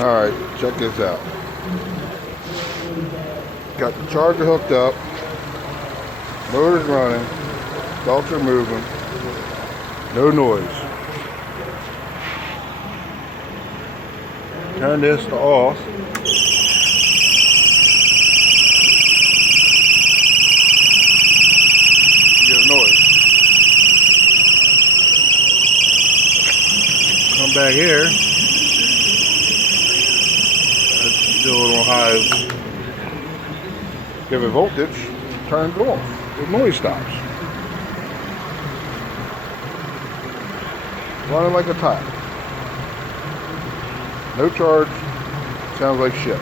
Alright, check this out. Got the charger hooked up. Motor's running. Belts are moving. No noise. Turn this to off. You get a noise. Come back here. That's still a little high. Give it voltage. Turn it off. The noise stops. Running like a top. No charge. Sounds like shit.